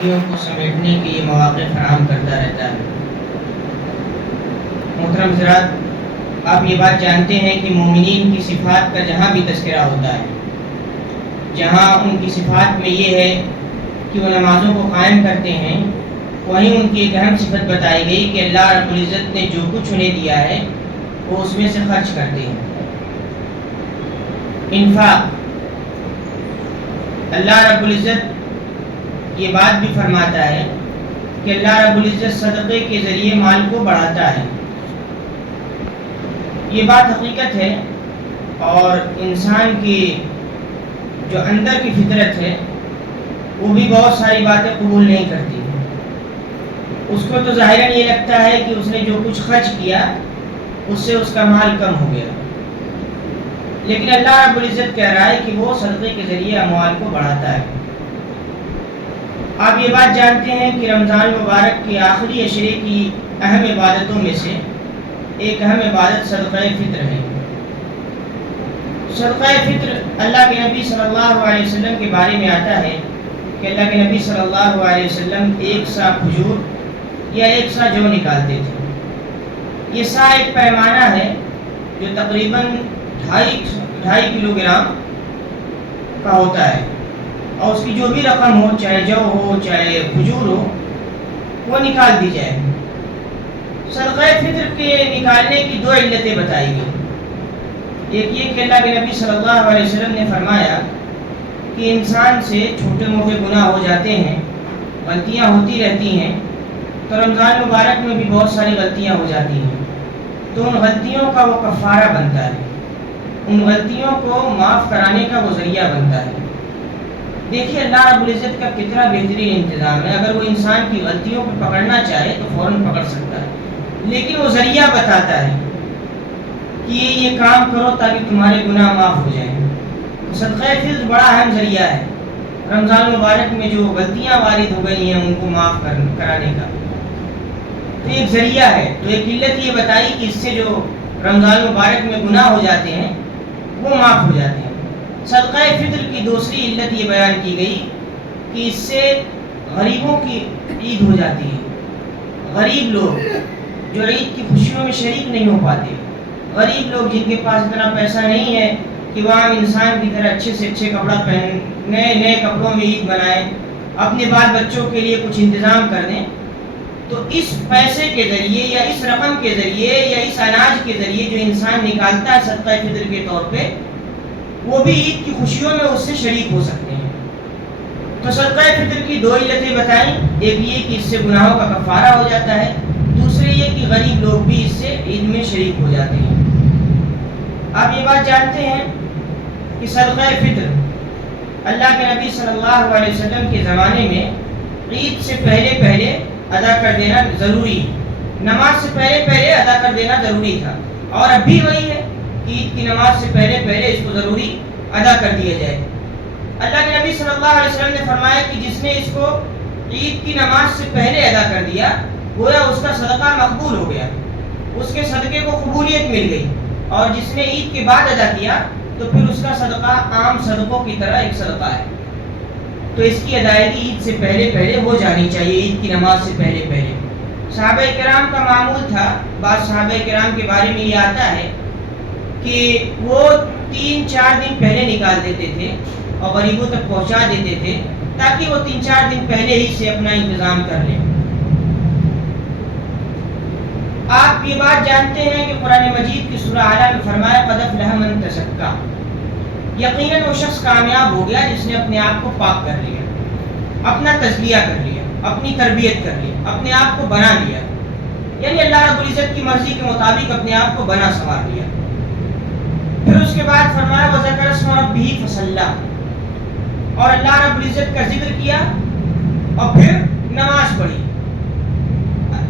کو سمیٹنے کے یہ مواقع فراہم کرتا رہتا ہے۔ محترم حضرات، آپ یہ بات جانتے ہیں کہ مومنین کی صفات کا جہاں بھی تذکرہ ہوتا ہے، جہاں ان کی صفات میں یہ ہے کہ وہ نمازوں کو قائم کرتے ہیں، وہیں ان کی ایک اہم صفت بتائی گئی کہ اللہ رب العزت نے جو کچھ انہیں دیا ہے وہ اس میں سے خرچ کرتے ہیں۔ انفاق، اللہ رب العزت یہ بات بھی فرماتا ہے کہ اللہ رب العزت صدقے کے ذریعے مال کو بڑھاتا ہے۔ یہ بات حقیقت ہے، اور انسان کی جو اندر کی فطرت ہے وہ بھی بہت ساری باتیں قبول نہیں کرتی۔ اس کو تو ظاہراً یہ لگتا ہے کہ اس نے جو کچھ خرچ کیا اس سے اس کا مال کم ہو گیا، لیکن اللہ رب العزت کہہ رہا ہے کہ وہ صدقے کے ذریعے اموال کو بڑھاتا ہے۔ آپ یہ بات جانتے ہیں کہ رمضان مبارک کے آخری عشرے کی اہم عبادتوں میں سے ایک اہم عبادت صدقہ فطر ہے۔ صدقہ فطر اللہ کے نبی صلی اللہ علیہ وسلم کے بارے میں آتا ہے کہ اللہ کے نبی صلی اللہ علیہ وسلم ایک سا کھجور یا ایک سا جو نکالتے تھے۔ یہ سا ایک پیمانہ ہے جو تقریباً 2.5 کلو گرام کا ہوتا ہے، اور اس کی جو بھی رقم ہو، چاہے جو ہو چاہے کھجور ہو، وہ نکال دی جائے۔ صدقہ فطر کے نکالنے کی 2 علتیں بتائی گئی۔ ایک یہ کہ اللہ کے نبی صلی اللہ علیہ وسلم نے فرمایا کہ انسان سے چھوٹے موٹے گناہ ہو جاتے ہیں، غلطیاں ہوتی رہتی ہیں، تو رمضان مبارک میں بھی بہت ساری غلطیاں ہو جاتی ہیں، تو ان غلطیوں کا وہ کفارہ بنتا ہے، ان غلطیوں کو معاف کرانے کا وہ ذریعہ بنتا ہے۔ دیکھیے اللہ رب العزت کا کتنا بہترین انتظام ہے۔ اگر وہ انسان کی غلطیوں کو پکڑنا چاہے تو فوراً پکڑ سکتا ہے، لیکن وہ ذریعہ بتاتا ہے کہ یہ کام کرو تاکہ تمہارے گناہ معاف ہو جائیں۔ صدقہ فطر بڑا اہم ذریعہ ہے رمضان مبارک میں جو غلطیاں وارد ہو گئی ہیں ان کو معاف کرانے کا، تو ایک ذریعہ ہے۔ تو ایک علت یہ بتائی کہ اس سے جو رمضان مبارک میں گناہ ہو جاتے ہیں وہ معاف ہو جاتے ہیں۔ صدقہ فطر کی دوسری علت یہ بیان کی گئی کہ اس سے غریبوں کی عید ہو جاتی ہے۔ غریب لوگ جو عید کی خوشیوں میں شریک نہیں ہو پاتے، غریب لوگ جن کے پاس اتنا پیسہ نہیں ہے کہ وہ عام انسان کی طرح اچھے سے اچھے کپڑا پہن، نئے کپڑوں میں عید منائیں، اپنے بال بچوں کے لیے کچھ انتظام کر دیں، تو اس پیسے کے ذریعے یا اس رقم کے ذریعے یا اس اناج کے ذریعے جو انسان نکالتا ہے صدقہ فطر کے طور پہ، وہ بھی عید کی خوشیوں میں اس سے شریک ہو سکتے ہیں۔ تو صدقہ فطر کی 2 علتیں بتائیں، ایک یہ کہ اس سے گناہوں کا کفارہ ہو جاتا ہے، دوسرے یہ کہ غریب لوگ بھی اس سے عید میں شریک ہو جاتے ہیں۔ آپ یہ بات جانتے ہیں کہ صدقہ فطر اللہ کے نبی صلی اللہ علیہ وسلم کے زمانے میں عید سے پہلے ادا کر دینا ضروری ہے، نماز سے پہلے ادا کر دینا ضروری تھا، اور اب بھی وہی ہے کہ عید کی نماز سے پہلے اس کو ضروری ادا کر دیا جائے۔ اللہ کے نبی صلی اللہ علیہ وسلم نے فرمایا کہ جس نے اس کو عید کی نماز سے پہلے ادا کر دیا گویا اس کا صدقہ مقبول ہو گیا، اس کے صدقے کو قبولیت مل گئی، اور جس نے عید کے بعد ادا کیا تو پھر اس کا صدقہ عام صدقوں کی طرح ایک صدقہ ہے۔ تو اس کی ادائیگی عید سے پہلے ہو جانی چاہیے، عید کی نماز سے پہلے۔ صحابہ کرام کا معمول تھا، بعض صحابہ کرام کے بارے میں یہ آتا ہے کہ وہ 3-4 دن پہلے نکال دیتے تھے اور غریبوں تک پہنچا دیتے تھے، تاکہ وہ 3-4 دن پہلے ہی سے اپنا انتظام کر لیں۔ آپ یہ بات جانتے ہیں کہ قرآن مجید کی سورہ اعلیٰ میں فرمایا قد افلح من تزکیٰ، یقیناً وہ شخص کامیاب ہو گیا جس نے اپنے آپ کو پاک کر لیا، اپنا تزکیہ کر لیا، اپنی تربیت کر لی، اپنے آپ کو بنا لیا، یعنی اللہ رب العزت کی مرضی کے مطابق اپنے آپ کو بنا سنوار لیا۔ پھر اس کے بعد فرمایا وَذَكَرَ اسْمَ رَبِّهِ فَصَلَّى، اور اللہ رب العزت کا ذکر کیا اور پھر نماز پڑھی۔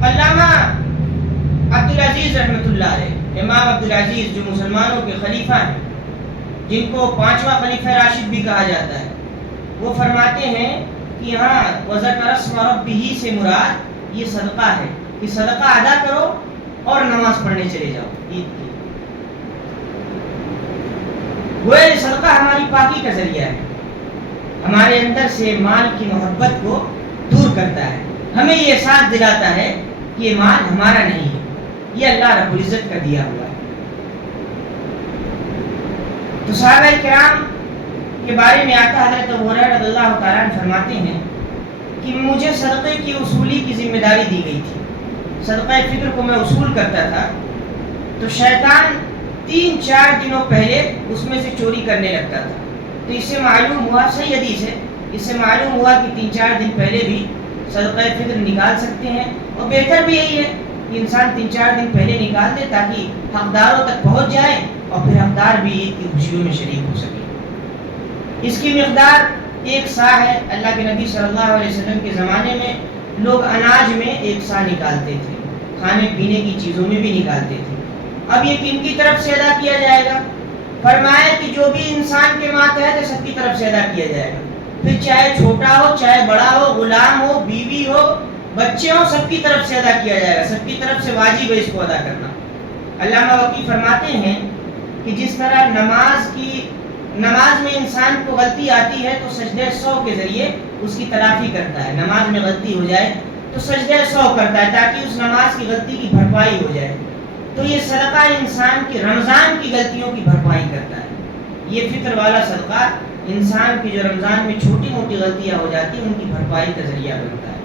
علامہ عبدالعزیز رحمۃ اللہ علیہ، امام عبدالعزیز جو مسلمانوں کے خلیفہ ہیں، جن کو 5واں خلیفہ راشد بھی کہا جاتا ہے، وہ فرماتے ہیں کہ یہاں وَذَكَرَ اسْمَ رَبِّهِ سے مراد یہ صدقہ ہے کہ صدقہ ادا کرو اور نماز پڑھنے چلے جاؤ عید کی۔ وہ صدقہ ہماری پاکی کا ذریعہ ہے، ہمارے اندر سے مال کی محبت کو دور کرتا ہے، ہمیں یہ احساس دلاتا ہے کہ یہ مال ہمارا نہیں ہے، یہ اللہ رب العزت کا دیا ہوا ہے۔ تو صحابہ کرام کے بارے میں آتا حضرت ابو ہریرہ رضی اللہ تعالیٰ عنہ فرماتے ہیں کہ مجھے صدقے کی وصولی کی ذمہ داری دی گئی تھی، صدقہ فطر کو میں وصول کرتا تھا، تو شیطان 3-4 دنوں پہلے اس میں سے چوری کرنے لگتا تھا۔ تو اس سے معلوم ہوا، صحیح حدیث ہے، اس سے معلوم ہوا کہ 3-4 دن پہلے بھی صدقہ فطر نکال سکتے ہیں، اور بہتر بھی یہی ہے کہ انسان 3-4 دن پہلے نکال دے تاکہ حقداروں تک پہنچ جائے اور پھر حقدار بھی عید کی خوشیوں میں شریک ہو سکے۔ اس کی مقدار 1 سا ہے۔ اللہ کے نبی صلی اللہ علیہ وسلم کے زمانے میں لوگ اناج میں 1 سا نکالتے تھے، کھانے پینے کی چیزوں میں بھی نکالتے تھے۔ اب یہ کن کی طرف سے ادا کیا جائے گا؟ فرمایا کہ جو بھی انسان کے ماتحت ہے سب کی طرف سے ادا کیا جائے گا، پھر چاہے چھوٹا ہو، چاہے بڑا ہو، غلام ہو، بیوی ہو، بچے ہوں، سب کی طرف سے ادا کیا جائے گا، سب کی طرف سے واجب ہے اس کو ادا کرنا۔ علامہ وقی فرماتے ہیں کہ جس طرح نماز میں انسان کو غلطی آتی ہے تو سجدہ سہو کے ذریعے اس کی تلافی کرتا ہے، نماز میں غلطی ہو جائے تو سجدہ سہو کرتا ہے تاکہ اس نماز کی غلطی کی بھرپائی ہو جائے، تو یہ صدقہ انسان کی رمضان کی غلطیوں کی بھرپائی کرتا ہے۔ یہ فطر والا صدقہ انسان کی جو رمضان میں چھوٹی موٹی غلطیاں ہو جاتی ہیں ان کی بھرپائی کا ذریعہ بنتا ہے۔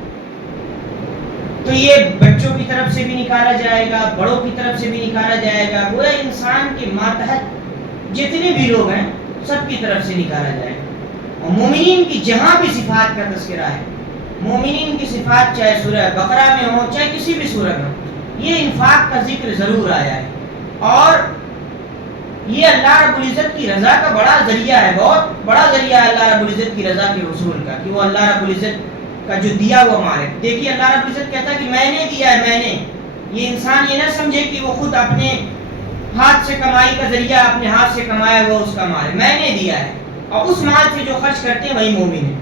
تو یہ بچوں کی طرف سے بھی نکالا جائے گا، بڑوں کی طرف سے بھی نکالا جائے گا، گویا انسان کے ماتحت جتنے بھی لوگ ہیں سب کی طرف سے نکالا جائے گا۔ اور مومنین کی جہاں بھی صفات کا تذکرہ ہے، مومنین کی صفات چاہے سورہ بقرہ میں ہو چاہے کسی بھی سورہ میں ہو، یہ انفاق کا ذکر ضرور آیا ہے، اور یہ اللہ رب العزت کی رضا کا بڑا ذریعہ ہے، بہت بڑا ذریعہ ہے اللہ رب العزت کی رضا کے حصول کا، کہ وہ اللہ رب العزت کا جو دیا ہوا مال ہے۔ دیکھیے اللہ رب العزت کہتا ہے کہ میں نے دیا ہے، میں نے، یہ انسان یہ نہ سمجھے کہ وہ خود اپنے ہاتھ سے کمائی کا ذریعہ، اپنے ہاتھ سے کمایا ہوا اس کا مال ہے، میں نے دیا ہے، اور اس مال سے جو خرچ کرتے ہیں وہی مومن ہے۔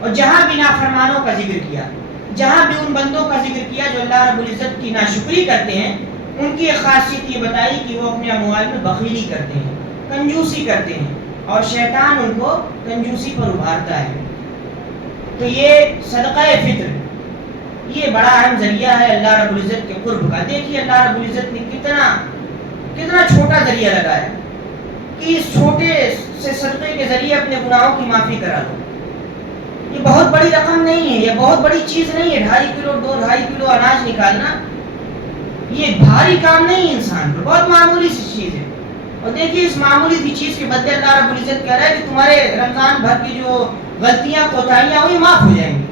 اور جہاں بھی نافرمانوں کا ذکر کیا، جہاں بھی ان بندوں کا ذکر کیا جو اللہ رب العزت کی ناشکری کرتے ہیں، ان کی ایک خاصیت یہ بتائی کہ وہ اپنے اموال میں بخیلی کرتے ہیں، کنجوسی کرتے ہیں، اور شیطان ان کو کنجوسی پر ابھارتا ہے۔ تو یہ صدقہ فطر یہ بڑا اہم ذریعہ ہے اللہ رب العزت کے قرب کا۔ دیکھیے اللہ رب العزت نے کتنا چھوٹا ذریعہ لگایا کہ اس چھوٹے سے صدقے کے ذریعے اپنے گناہوں کی معافی کرا لو۔ یہ بہت بڑی رقم نہیں ہے، یہ بہت بڑی چیز نہیں ہے، 2.5 کلو 2.5 کلو اناج نکالنا یہ بھاری کام نہیں ہے انسان پر، بہت معمولی سی چیز ہے۔ اور دیکھیے اس معمولی سی چیز کے بدلے اللہ رب العزت کہہ رہا ہے کہ تمہارے رمضان بھر کی جو غلطیاں کوتاہیاں ہوئی معاف ہو جائیں گی۔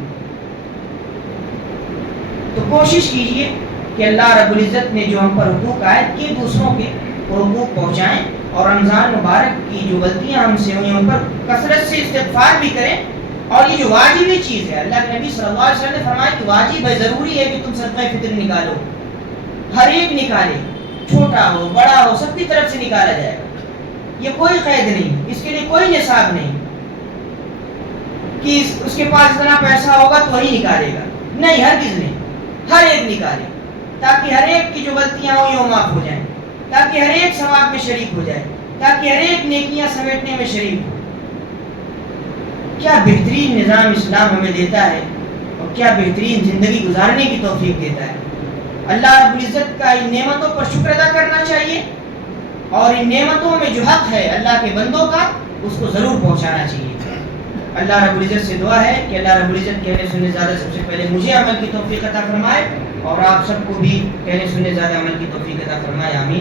تو کوشش کیجئے کہ اللہ رب العزت نے جو ہم پر حقوق عائد کیے دوسروں کے وہ حقوق پہنچائیں، اور رمضان مبارک کی جو غلطیاں ہم سے ہوئی ان پر کثرت سے استغفار بھی کریں۔ اور یہ جو واجبی چیز ہے، اللہ کے نبی صلی اللہ علیہ وسلم نے فرمایا کہ واجب ہے، ضروری ہے کہ تم صدقہ فطر نکالو، ہر ایک نکالے، چھوٹا ہو بڑا ہو سب کی طرف سے نکالا جائے گا۔ یہ کوئی قید نہیں، اس کے لیے کوئی نصاب نہیں کہ اس کے پاس اتنا پیسہ ہوگا تو وہی نکالے گا، نہیں، ہرگز نہیں، ہر ایک نکالے تاکہ ہر ایک کی جو غلطیاں ہوئی وہ معاف ہو جائیں، تاکہ ہر ایک ثواب میں شریک ہو جائے، تاکہ ہر ایک نیکیاں سمیٹنے میں شریک ہو۔ کیا بہترین نظام اسلام ہمیں دیتا ہے، اور کیا بہترین زندگی گزارنے کی توفیق دیتا ہے۔ اللہ رب العزت کا ان نعمتوں پر شکر ادا کرنا چاہیے، اور ان نعمتوں میں جو حق ہے اللہ کے بندوں کا اس کو ضرور پہنچانا چاہیے۔ اللہ رب العزت سے دعا ہے کہ اللہ رب العزت کہنے سننے زیادہ سب سے پہلے مجھے عمل کی توفیق عطا فرمائے، اور آپ سب کو بھی کہنے سننے زیادہ عمل کی توفیق عطا فرمائے، آمین۔